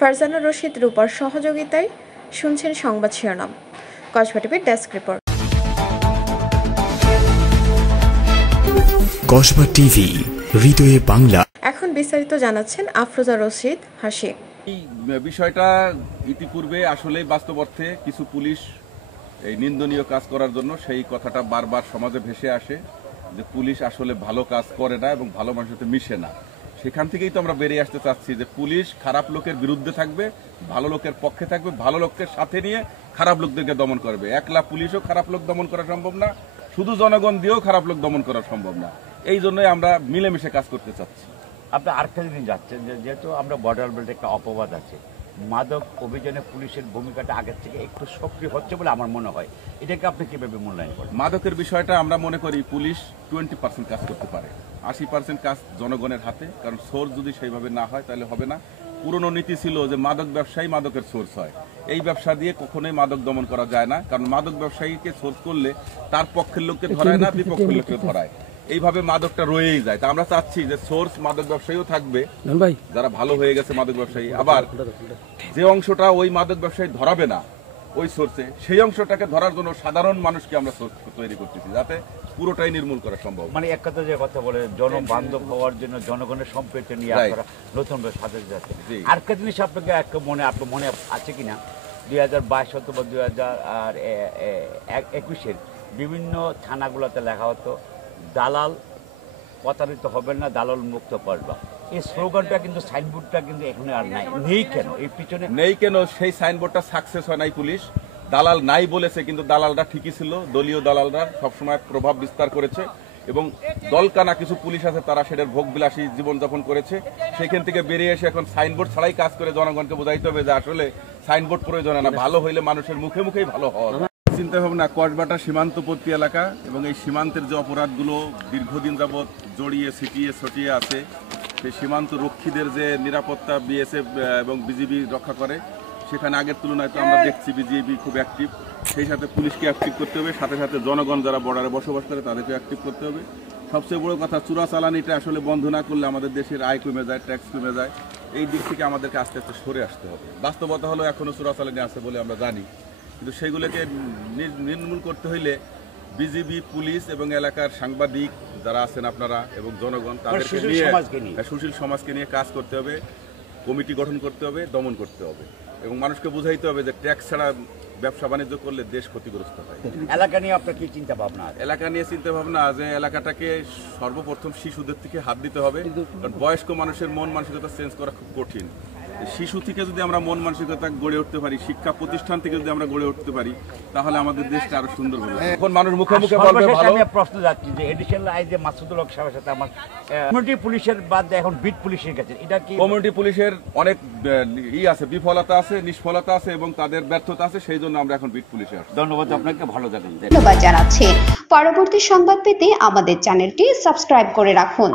ফারজানা রশিদ রূপার সহযোগিতায় শুনছেন সংবাদ শিরোনাম। কসবা টিভির ডেস্ক রিপোর্ট। কসবা টিভি, হৃদয়ে বাংলা। এখন বিস্তারিত জানাচ্ছেন আফরোজা রশিদ হাসি। এই বিষয়টা ইতিপূর্বে আসলে বাস্তব অর্থে কিছু পুলিশ এই নিন্দনীয় কাজ করার জন্য সেই কথাটা বারবার সমাজে ভেসে আসে যে পুলিশ আসলে ভালো কাজ করে না এবং ভালো মানুষের সাথে মিশে না। সেখান থেকেই তো আমরা বেরিয়ে আসতে চাচ্ছি যে পুলিশ খারাপ লোকের বিরুদ্ধে থাকবে, ভালো লোকের পক্ষে থাকবে, ভালো লোকের সাথে নিয়ে খারাপ লোকদেরকে দমন করবে। একলা পুলিশও খারাপ লোক দমন করা সম্ভব না, শুধু জনগণ দিয়েও খারাপ লোক দমন করা সম্ভব না। এই জন্যই আমরা মিলেমিশে কাজ করতে চাচ্ছি। আপনি আরেকটা জিনিস যাচ্ছেন যেহেতু আমরা বর্ডার বেল্টে একটা অপবাদ আছে, মাদক অভিযানে পুলিশের ভূমিকাটা আগের থেকে একটু সক্রিয় হচ্ছে বলে আমার মনে হয়। এটাকে আপনি কিভাবে মূল্যায়ন করেন? মাদকের বিষয়টা আমরা মনে করি পুলিশ 20% কাজ করতে পারে, 80% কাজ জনগণের হাতে। কারণ সোর্স যদি সেইভাবে না হয় তাহলে হবে না। পুরনো নীতি ছিল যে মাদক ব্যবসায়ী মাদকের সোর্স হয়। এই ব্যবসা দিয়ে কখনোই মাদক দমন করা যায় না, কারণ মাদক ব্যবসায়ীকে সোর্স করলে তার পক্ষের লোককে ধরায় না, বিপক্ষের লোককে ধরায়। এইভাবে মাদকটা রয়েই যায়। তা আমরা চাচ্ছি যে সোর্স মাদক ব্যবসায়ীও থাকবে, যারা ভালো হয়ে গেছে মাদক ব্যবসায়ী, আবার যে অংশটা ওই মাদক ব্যবসায়ী ধরাবে না ওই সোর্সে, সেই অংশটাকে ধরার জন্য সাধারণ মানুষকে আমরা সোর্স তৈরি করতেছি, যাতে পুরোটাই নির্মূল করা সম্ভব। মানে এক কথা যে কথা বলে জনবান্ধব হওয়ার জন্য জনগণের সম্পৃক্ত নিয়ে আপনারা নতুন সাথে যাচ্ছে। আরেকটা জিনিস আপনাকে আপনার মনে আছে কিনা, 2022 অথবা 2021-এর বিভিন্ন থানাগুলোতে লেখা হতো দালাল প্রতারিত হবেন না, দালাল মুক্ত করবা। এই স্লোগানটা কিন্তু সাইনবোর্ডটা কিন্তু এখানে আর নাই, নেই কেন? এই পিছনে নেই কেন? সেই সাইনবোর্ডটা সাকসেস হয় নাই। পুলিশ দালাল নাই বলেছে, কিন্তু দালালরা ঠিকই ছিল। দলীয় দালালরা সবসময় প্রভাব বিস্তার করেছে এবং দলকানা কিছু পুলিশ আছে তারা সেটার ভোগবিলাসী জীবনযাপন করেছে। সেখান থেকে বেরিয়ে এসে এখন সাইনবোর্ড ছাড়াই কাজ করে জনগণকে বোঝাইতে হবে যে আসলে সাইনবোর্ড প্রয়োজন না, ভালো হইলে মানুষের মুখে মুখেই ভালো হওয়া। চিন্তা ভাবনা কসবাটা সীমান্তবর্তী এলাকা এবং এই সীমান্তের যে অপরাধগুলো দীর্ঘদিন যাবৎ জড়িয়ে ছিটিয়ে ছটিয়ে আছে, সেই সীমান্ত রক্ষীদের যে নিরাপত্তা বিএসএফ এবং বিজিবি রক্ষা করে, সেখানে আগের তুলনায় তো আমরা দেখছি বিজিবি খুব অ্যাক্টিভ। সেই সাথে পুলিশকে অ্যাক্টিভ করতে হবে, সাথে সাথে জনগণ যারা বর্ডারে বসবাস করে তাদেরকে অ্যাক্টিভ করতে হবে। সবচেয়ে বড় কথা, চোরাচালানিটা আসলে বন্ধ না করলে আমাদের দেশের আয় কমে যায়, ট্যাক্স কমে যায়। এই দিক থেকে আমাদেরকে আস্তে আস্তে সরে আসতে হবে। বাস্তবতা হলো এখনও চোরাচালানি আছে বলে আমরা জানি, কিন্তু সেগুলোকে নির্মূল করতে হইলে বিজিবি, পুলিশ এবং এলাকার সাংবাদিক যারা আছেন আপনারা এবং জনগণ, তাদেরকে নিয়ে সুশীল সমাজকে নিয়ে কাজ করতে হবে, কমিটি গঠন করতে হবে, দমন করতে হবে এবং মানুষকে বুঝাইতে হবে যে ট্যাক্স ছাড়া ব্যবসা বাণিজ্য করলে দেশ ক্ষতিগ্রস্ত হয়। এলাকা নিয়ে আপনার কি চিন্তা ভাবনা? এলাকা নিয়ে চিন্তা ভাবনা যে এলাকাটাকে সর্বপ্রথম শিশুদের থেকে হাত দিতে হবে, কারণ বয়স্ক মানুষের মন মানসিকতা চেঞ্জ করা খুব কঠিন। শিশু থেকে যদি আমরা মন মানসিকতা গড়ে উঠতে পারি, শিক্ষা প্রতিষ্ঠান থেকে যদি আমরা গড়ে উঠতে পারি, তাহলে আমাদের দেশটা আরো সুন্দর হবে। এখন মানুষ মুখে মুখে বলবে ভালো। আমি প্রশ্ন যাচ্ছি যে এডিশনাল আই যে মাসুদুল হক সাহেবের সাথে আমার কমিউনিটি পুলিশের বাদ এখন বিট পুলিশের কাছে, এটা কি? কমিউনিটি পুলিশের অনেক আছে, বিফলতা আছে, নিষ্ফলতা আছে এবং তাদের ব্যর্থতা আছে, সেই জন্য আমরা এখন বিট পুলিশে আসছি। ধন্যবাদ আপনাকে, ভালো থাকেন। ধন্যবাদ জানাচ্ছি। পরবর্তী সংবাদ পেতে আমাদের চ্যানেলটি সাবস্ক্রাইব করে রাখুন।